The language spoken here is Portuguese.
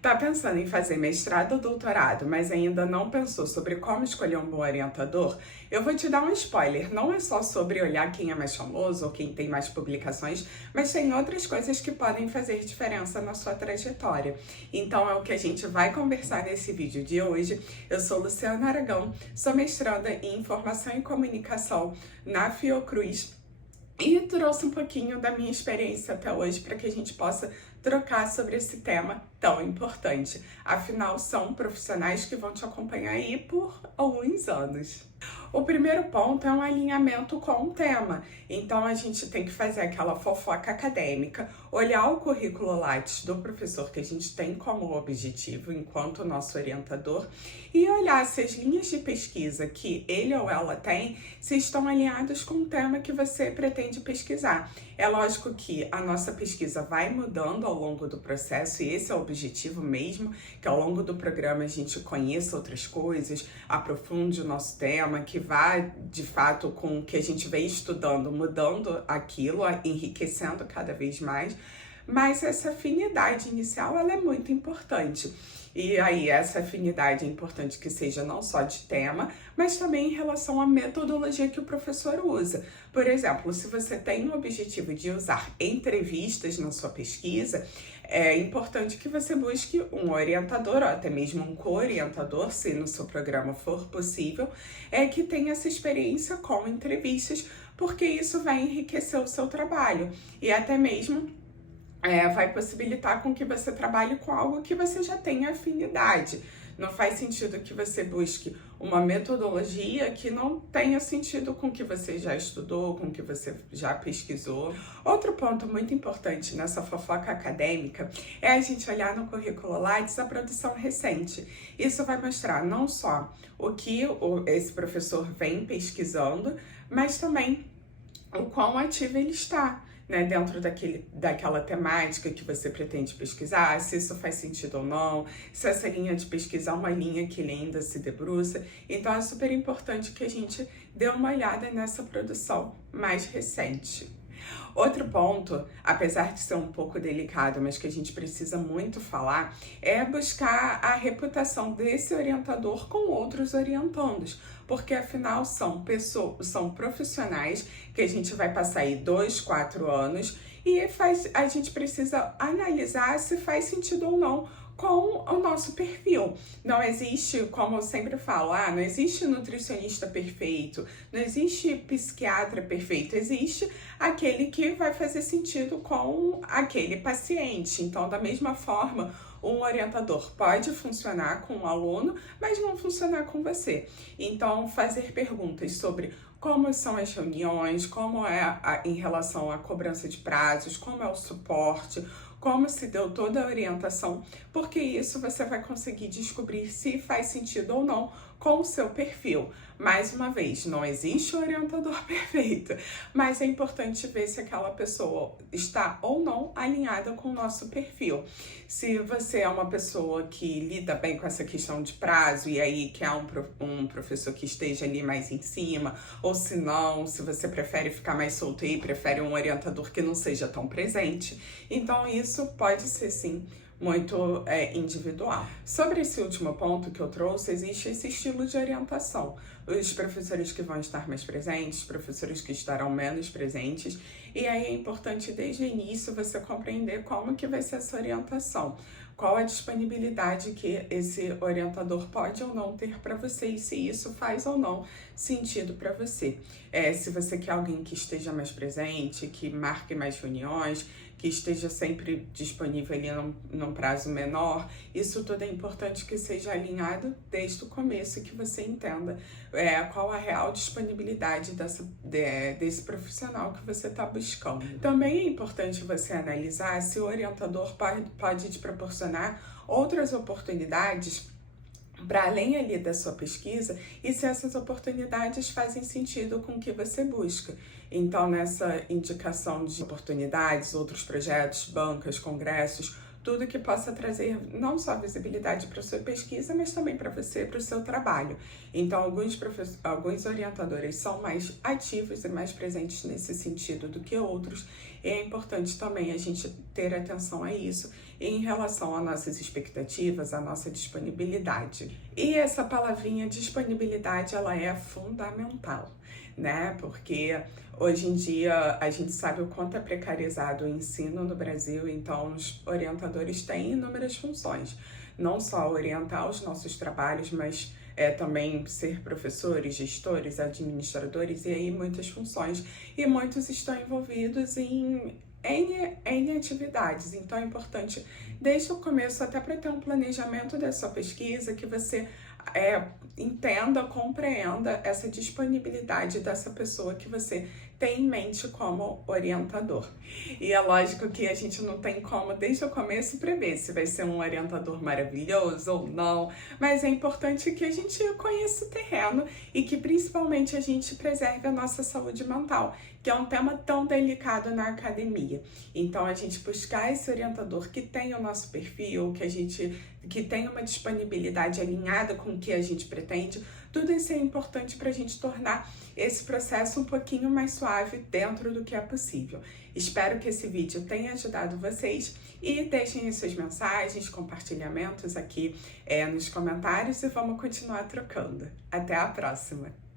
Tá pensando em fazer mestrado ou doutorado, mas ainda não pensou sobre como escolher um bom orientador? Eu vou te dar um spoiler. Não é só sobre olhar quem é mais famoso ou quem tem mais publicações, mas tem outras coisas que podem fazer diferença na sua trajetória. Então é o que a gente vai conversar nesse vídeo de hoje. Eu sou Luciana Aragão, sou mestranda em Informação e Comunicação na Fiocruz e trouxe um pouquinho da minha experiência até hoje para que a gente possa trocar sobre esse tema tão importante. Afinal, são profissionais que vão te acompanhar aí por alguns anos. O primeiro ponto é um alinhamento com o tema. Então, a gente tem que fazer aquela fofoca acadêmica, olhar o currículo Lattes do professor que a gente tem como objetivo enquanto nosso orientador e olhar se as linhas de pesquisa que ele ou ela tem se estão alinhadas com o tema que você pretende pesquisar. É lógico que a nossa pesquisa vai mudando ao longo do processo e esse é o objetivo mesmo, que ao longo do programa a gente conheça outras coisas, aprofunde o nosso tema, que vá de fato com o que a gente vem estudando, mudando aquilo, enriquecendo cada vez mais, mas essa afinidade inicial ela é muito importante. E aí, essa afinidade é importante que seja não só de tema, mas também em relação à metodologia que o professor usa. Por exemplo, se você tem o objetivo de usar entrevistas na sua pesquisa, é importante que você busque um orientador, ou até mesmo um co-orientador, se no seu programa for possível, que tenha essa experiência com entrevistas, porque isso vai enriquecer o seu trabalho e até mesmo vai possibilitar com que você trabalhe com algo que você já tenha afinidade. Não faz sentido que você busque uma metodologia que não tenha sentido com o que você já estudou, com o que você já pesquisou. Outro ponto muito importante nessa fofoca acadêmica é a gente olhar no currículo Lattes a produção recente. Isso vai mostrar não só o que esse professor vem pesquisando, mas também o quão ativo ele está, né, dentro daquela temática que você pretende pesquisar, se isso faz sentido ou não, se essa linha de pesquisa é uma linha que ele ainda se debruça. Então é super importante que a gente dê uma olhada nessa produção mais recente. Outro ponto, apesar de ser um pouco delicado, mas que a gente precisa muito falar, é buscar a reputação desse orientador com outros orientandos, porque afinal são profissionais que a gente vai passar aí 2, 4 anos e a gente precisa analisar se faz sentido ou não com o nosso perfil. Não existe, como eu sempre falo, não existe nutricionista perfeito, não existe psiquiatra perfeito, existe aquele que vai fazer sentido com aquele paciente. Então, da mesma forma, um orientador pode funcionar com um aluno, mas não funcionar com você. Então, fazer perguntas sobre como são as reuniões, como é em relação à cobrança de prazos, como é o suporte, como se deu toda a orientação, porque isso você vai conseguir descobrir se faz sentido ou não com o seu perfil. Mais uma vez, não existe orientador perfeito, mas é importante ver se aquela pessoa está ou não alinhada com o nosso perfil. Se você é uma pessoa que lida bem com essa questão de prazo e aí quer um professor que esteja ali mais em cima, ou se não, se você prefere ficar mais solto e prefere um orientador que não seja tão presente, então isso pode ser sim muito individual. Sobre esse último ponto que eu trouxe, existe esse estilo de orientação. Os professores que vão estar mais presentes, professores que estarão menos presentes, e aí é importante desde o início você compreender como que vai ser essa orientação, qual a disponibilidade que esse orientador pode ou não ter para você e se isso faz ou não sentido para você. Se você quer alguém que esteja mais presente, que marque mais reuniões, que esteja sempre disponível ali num prazo menor, isso tudo é importante que seja alinhado desde o começo e que você entenda qual a real disponibilidade desse profissional que você está buscando. Também é importante você analisar se o orientador pode te proporcionar outras oportunidades para além ali da sua pesquisa e se essas oportunidades fazem sentido com o que você busca. Então, nessa indicação de oportunidades, outros projetos, bancas, congressos, tudo que possa trazer não só visibilidade para a sua pesquisa, mas também para você, para o seu trabalho. Então, alguns orientadores são mais ativos e mais presentes nesse sentido do que outros, e é importante também a gente ter atenção a isso em relação às nossas expectativas, à nossa disponibilidade. E essa palavrinha disponibilidade, ela é fundamental, né? Porque hoje em dia a gente sabe o quanto é precarizado o ensino no Brasil, então os orientadores têm inúmeras funções, não só orientar os nossos trabalhos, mas também ser professores, gestores, administradores e aí muitas funções. E muitos estão envolvidos em N atividades, então é importante desde o começo, até para ter um planejamento da sua pesquisa, que você entenda, compreenda essa disponibilidade dessa pessoa que você tem em mente como orientador. E é lógico que a gente não tem como, desde o começo, prever se vai ser um orientador maravilhoso ou não, mas é importante que a gente conheça o terreno e que principalmente a gente preserve a nossa saúde mental, que é um tema tão delicado na academia. Então, a gente buscar esse orientador que tenha o nosso perfil, que tenha uma disponibilidade alinhada com o que a gente pretende, tudo isso é importante para a gente tornar esse processo um pouquinho mais suave dentro do que é possível. Espero que esse vídeo tenha ajudado vocês e deixem as suas mensagens, compartilhamentos aqui nos comentários e vamos continuar trocando. Até a próxima!